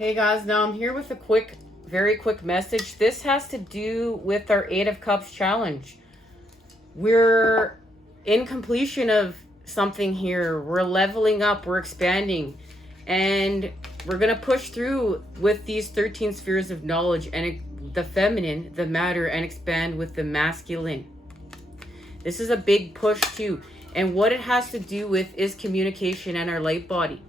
Hey guys, now I'm here with a very quick message. This has to do with our Eight of Cups challenge. We're in completion of something here. We're leveling up, we're expanding, and we're going to push through with these 13 spheres of knowledge and the feminine, the matter, and expand with the masculine. This is a big push too. And what it has to do with is communication and our light body.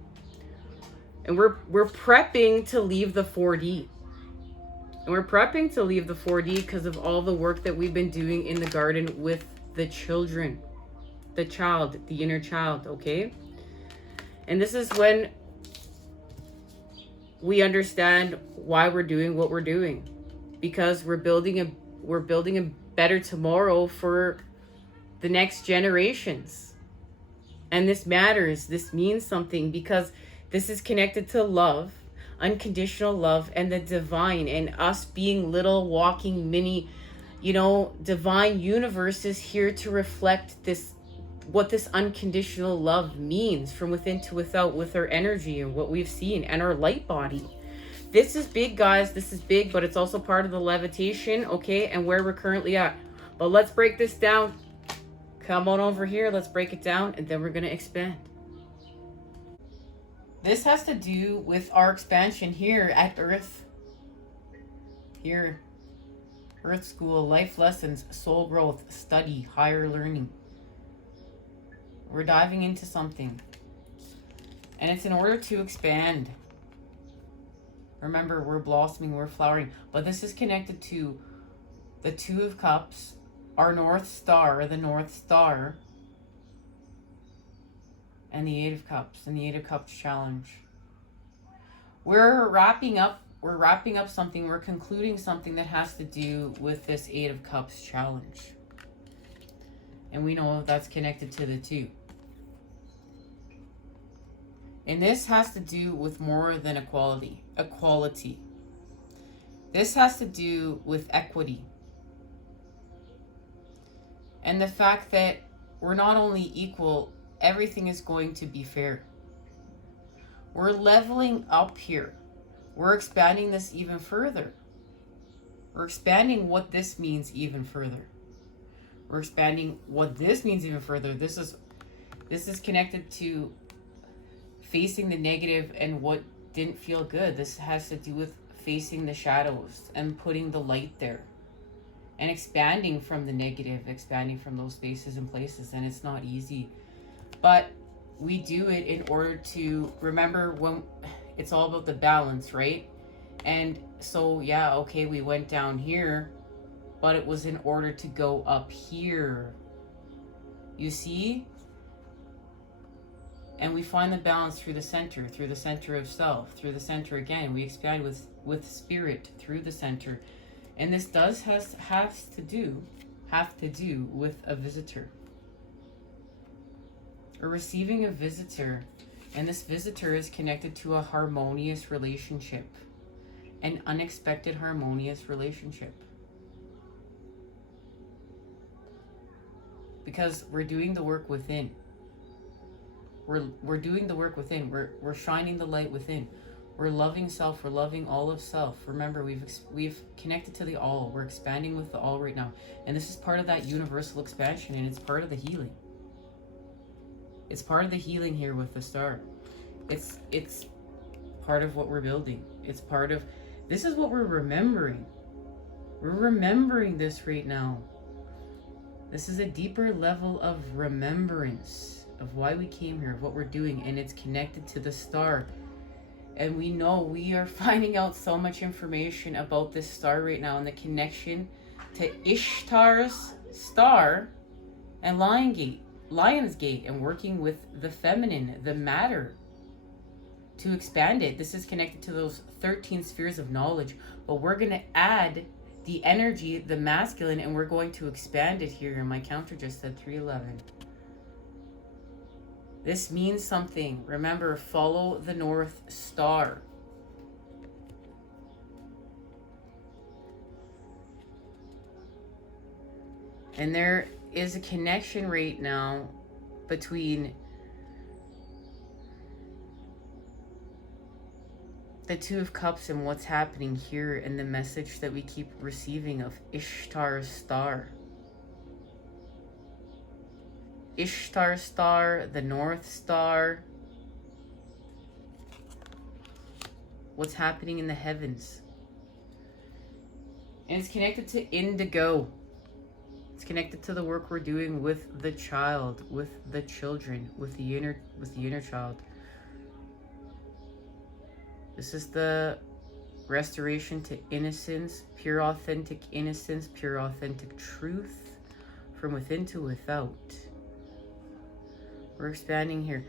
And we're prepping to leave the 4D. And we're prepping to leave the 4D because of all the work that we've been doing in the garden with the children. The child, the inner child, okay? And this is when we understand why we're doing what we're doing. Because we're building a better tomorrow for the next generations. And this matters. This means something because this is connected to love, unconditional love, and the divine, and us being little walking mini, divine universe is here to reflect this, what this unconditional love means from within to without with our energy and what we've seen and our light body. This is big, guys. This is big, but it's also part of the levitation, okay, and where we're currently at. But let's break this down. Come on over here. Let's break it down, and then we're going to expand. This has to do with our expansion here at Earth. Here, Earth School, life lessons, soul growth, study, higher learning. We're diving into something. And it's in order to expand. Remember, we're blossoming, we're flowering. But this is connected to the Two of Cups, our North Star, the North Star, and the Eight of Cups, and the Eight of Cups challenge. We're wrapping up something, we're concluding something that has to do with this Eight of Cups challenge. And we know that's connected to the two. And this has to do with more than equality. This has to do with equity. And the fact that we're not only equal, everything is going to be fair. We're leveling up here. We're expanding this even further. We're expanding what this means even further. We're expanding what this means even further. This is connected to facing the negative and what didn't feel good. This has to do with facing the shadows and putting the light there. And expanding from the negative, expanding from those spaces and places. And it's not easy. But we do it in order to remember when it's all about the balance, right? And so, yeah, okay, we went down here, but it was in order to go up here. You see? And we find the balance through the center of self, through the center again. We expand with spirit through the center. And this does have to do with a visitor. Or receiving a visitor, and this visitor is connected to a harmonious relationship, an unexpected harmonious relationship. Because we're doing the work within. We're doing the work within. We're shining the light within. We're loving self. We're loving all of self. Remember, we've connected to the all. We're expanding with the all right now, and this is part of that universal expansion, and it's part of the healing. It's part of the healing here with the star. It's part of what we're building. This is what we're remembering. We're remembering this right now. This is a deeper level of remembrance of why we came here, of what we're doing, and it's connected to the star. And we know we are finding out so much information about this star right now and the connection to Ishtar's star and Lionsgate, and working with the feminine, the matter, to expand it. This is connected to those 13 spheres of knowledge, but we're going to add the energy, the masculine, and we're going to expand it here. And my counter just said 311. This means something. Remember, follow the North Star. And there is a connection right now between the Two of Cups and what's happening here, and the message that we keep receiving of Ishtar's star. Ishtar star, the North Star. What's happening in the heavens. And it's connected to indigo. It's connected to the work we're doing with the child, with the children, with the inner child. This is the restoration to innocence, pure authentic innocence, pure authentic truth, from within to without. We're expanding here.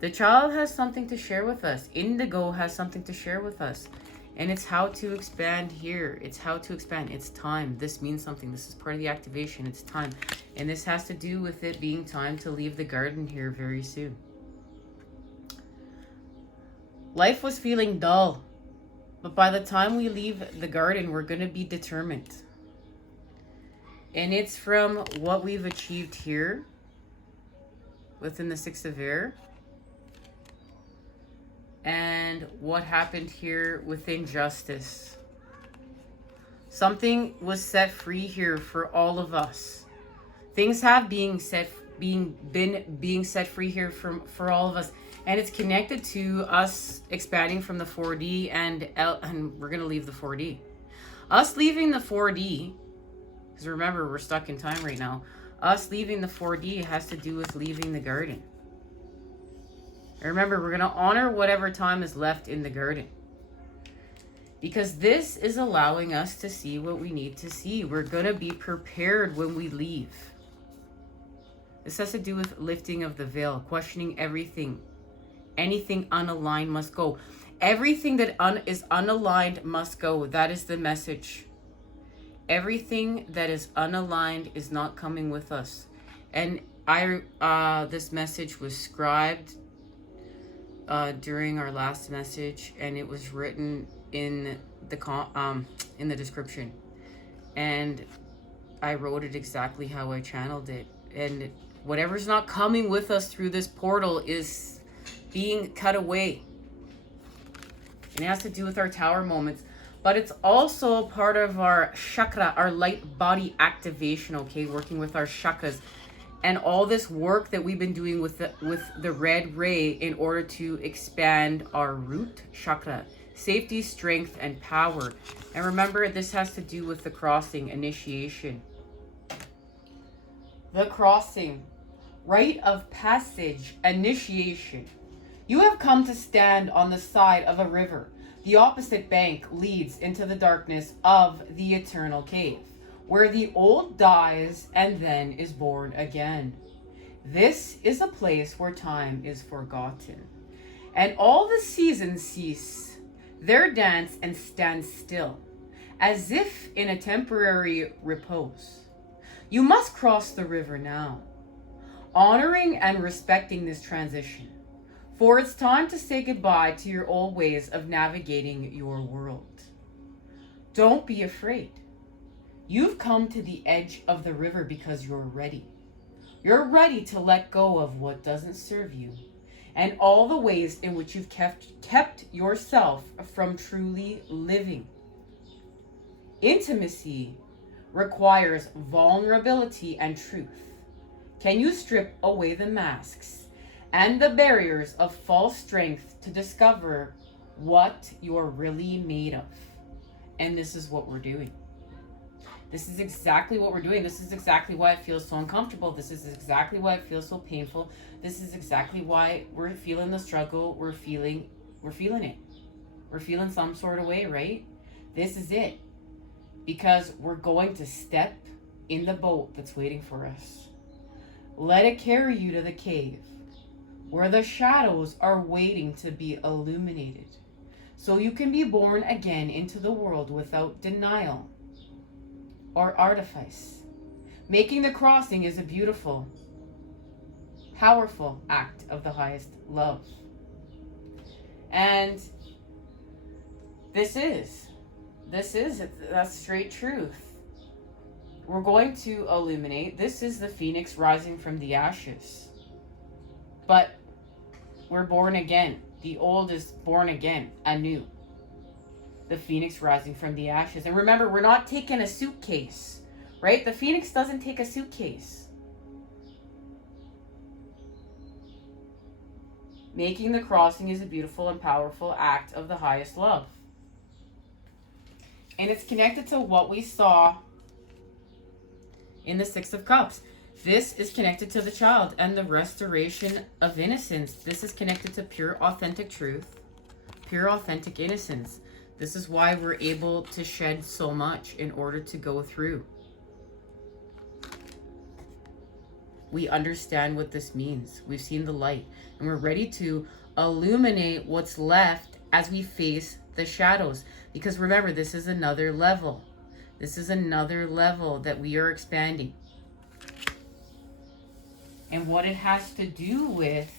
The child has something to share with us. Indigo has something to share with us. And it's how to expand here. It's how to expand. It's time. This means something. This is part of the activation. It's time. And this has to do with it being time to leave the garden here very soon. Life was feeling dull. But by the time we leave the garden, we're going to be determined. And it's from what we've achieved here within the Six of Air. And what happened here within justice. Something was set free here for all of us. Things have been set free here for all of us. And it's connected to us expanding from the 4D and we're going to leave the 4D. Us leaving the 4D, because remember, we're stuck in time right now. Us leaving the 4D has to do with leaving the garden. And remember, we're going to honor whatever time is left in the garden. Because this is allowing us to see what we need to see. We're going to be prepared when we leave. This has to do with lifting of the veil, questioning everything. Anything unaligned must go. Everything that is unaligned must go. That is the message. Everything that is unaligned is not coming with us. And this message was scribed during our last message, and it was written in the description, and I wrote it exactly how I channeled it. And whatever's not coming with us through this portal is being cut away, and it has to do with our tower moments, but it's also part of our chakra, our light body activation, okay, working with our chakras. And all this work that we've been doing with the red ray in order to expand our root chakra, safety, strength, and power. And remember, this has to do with the crossing, initiation. The crossing, rite of passage, initiation. You have come to stand on the side of a river. The opposite bank leads into the darkness of the eternal cave, where the old dies and then is born again. This is a place where time is forgotten, and all the seasons cease their dance and stand still, as if in a temporary repose. You must cross the river now, honoring and respecting this transition, for it's time to say goodbye to your old ways of navigating your world. Don't be afraid. You've come to the edge of the river because you're ready. You're ready to let go of what doesn't serve you and all the ways in which you've kept yourself from truly living. Intimacy requires vulnerability and truth. Can you strip away the masks and the barriers of false strength to discover what you're really made of? And this is what we're doing. This is exactly what we're doing. This is exactly why it feels so uncomfortable. This is exactly why it feels so painful. This is exactly why we're feeling the struggle. We're feeling it. We're feeling some sort of way, right? This is it. Because we're going to step in the boat that's waiting for us. Let it carry you to the cave, where the shadows are waiting to be illuminated, so you can be born again into the world without denial or artifice. Making the crossing is a beautiful, powerful act of the highest love. And that's straight truth. We're going to illuminate. This is the phoenix rising from the ashes. But we're born again. The old is born again, anew. the phoenix rising from the ashes. And remember, we're not taking a suitcase, right? The phoenix doesn't take a suitcase. Making the crossing is a beautiful and powerful act of the highest love. And it's connected to what we saw in the Six of Cups. This is connected to the child and the restoration of innocence. This is connected to pure, authentic truth, pure, authentic innocence. This is why we're able to shed so much in order to go through. We understand what this means. We've seen the light, and we're ready to illuminate what's left as we face the shadows. Because remember, this is another level. This is another level that we are expanding. And what it has to do with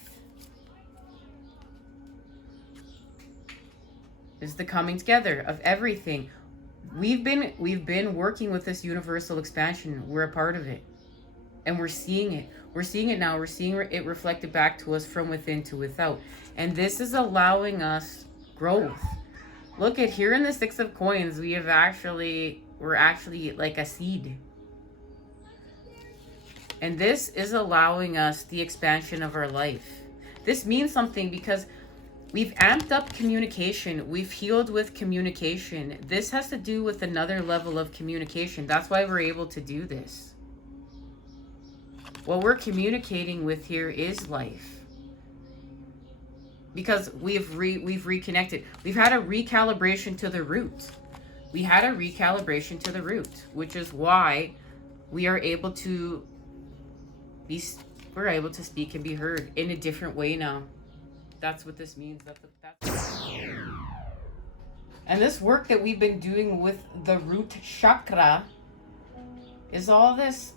is the coming together of everything. We've been working with this universal expansion. We're a part of it. And we're seeing it. We're seeing it now. We're seeing it reflected back to us from within to without. And this is allowing us growth. Look at here in the Six of Coins, we're actually like a seed. And this is allowing us the expansion of our life. This means something because we've amped up communication. We've healed with communication. This has to do with another level of communication. That's why we're able to do this. What we're communicating with here is life. Because we've reconnected. We've had a recalibration to the root. We had a recalibration to the root, which is why we are able to we're able to speak and be heard in a different way now. That's what this means. And this work that we've been doing with the root chakra is all this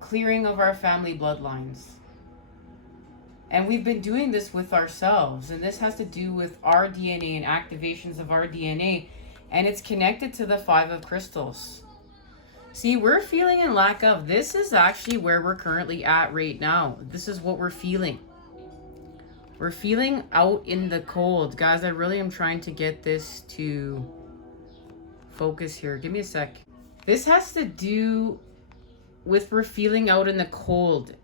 clearing of our family bloodlines. And we've been doing this with ourselves. And this has to do with our DNA and activations of our DNA. And it's connected to the Five of Crystals. See, we're feeling in lack of. This is actually where we're currently at right now. This is what we're feeling. We're feeling out in the cold. Guys, I really am trying to get this to focus here. Give me a sec. This has to do with we're feeling out in the cold.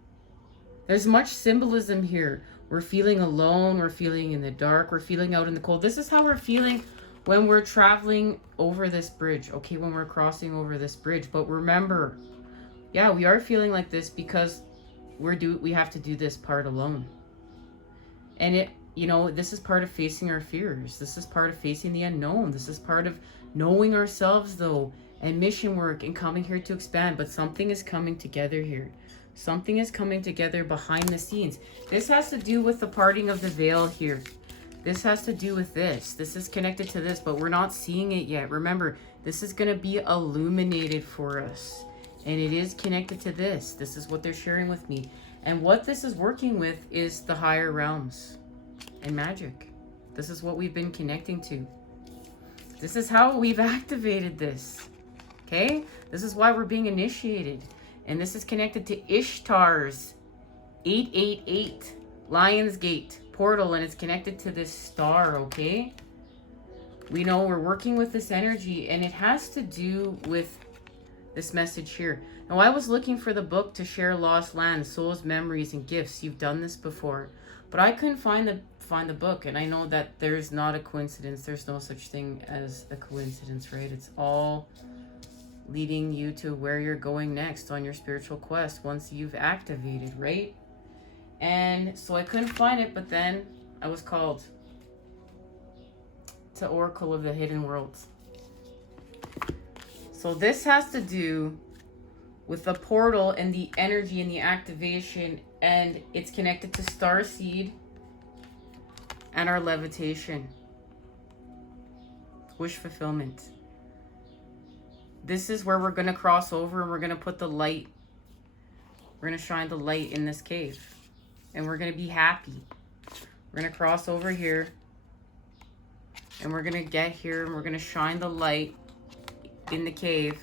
There's much symbolism here. We're feeling alone. We're feeling in the dark. We're feeling out in the cold. This is how we're feeling when we're traveling over this bridge. Okay, when we're crossing over this bridge. But remember, yeah, we are feeling like this because we have to do this part alone. And this is part of facing our fears. This is part of facing the unknown. This is part of knowing ourselves, though, and mission work and coming here to expand. But something is coming together here. Something is coming together behind the scenes. This has to do with the parting of the veil here. This has to do with this. This is connected to this, but we're not seeing it yet. Remember, this is going to be illuminated for us. And it is connected to this. This is what they're sharing with me. And what this is working with is the higher realms and magic. This is what we've been connecting to. This is how we've activated this. Okay? This is why we're being initiated. And this is connected to Ishtar's 888 Lionsgate portal, and it's connected to this star, okay? We know we're working with this energy, and it has to do with this message here. Now, I was looking for the book to share lost lands, souls, memories, and gifts. You've done this before, but I couldn't find the book, and I know that there's not a coincidence. There's no such thing as a coincidence, right? It's all leading you to where you're going next on your spiritual quest once you've activated, right? And so I couldn't find it, but then I was called to Oracle of the Hidden Worlds. So this has to do with the portal and the energy and the activation, and it's connected to Starseed and our levitation. Wish fulfillment. This is where we're going to cross over, and we're going to put the light. We're going to shine the light in this cave. And we're going to be happy. We're going to cross over here. And we're going to get here, and we're going to shine the light in the cave.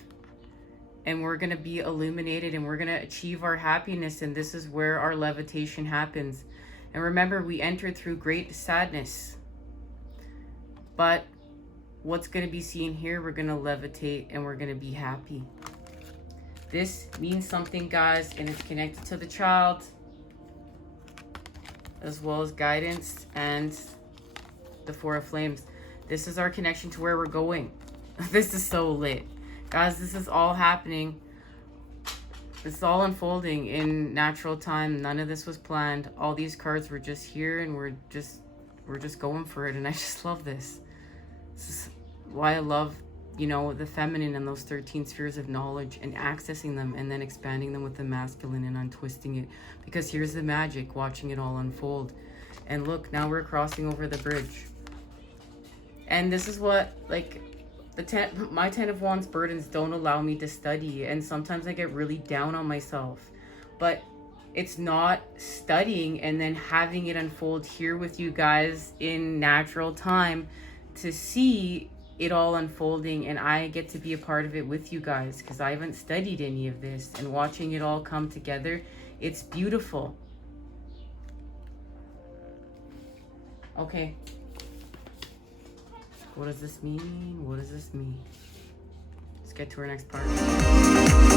And we're going to be illuminated, and we're going to achieve our happiness. And this is where our levitation happens. And remember, we entered through great sadness. But what's going to be seen here, we're going to levitate and we're going to be happy. This means something, guys, and it's connected to the child, as well as guidance and the Four of Flames. This is our connection to where we're going. This is so lit. Guys, this is all happening. It's all unfolding in natural time. None of this was planned. All these cards were just here, and we're just going for it. And I just love this. This is why I love, you know, the feminine and those 13 spheres of knowledge, and accessing them and then expanding them with the masculine and untwisting it. Because here's the magic, watching it all unfold. And look, now we're crossing over the bridge. And this is what, like, my 10 of Wands burdens don't allow me to study, and sometimes I get really down on myself. But it's not studying and then having it unfold here with you guys in natural time to see it all unfolding, and I get to be a part of it with you guys because I haven't studied any of this, and watching it all come together, it's beautiful. Okay. What does this mean? What does this mean? Let's get to our next part.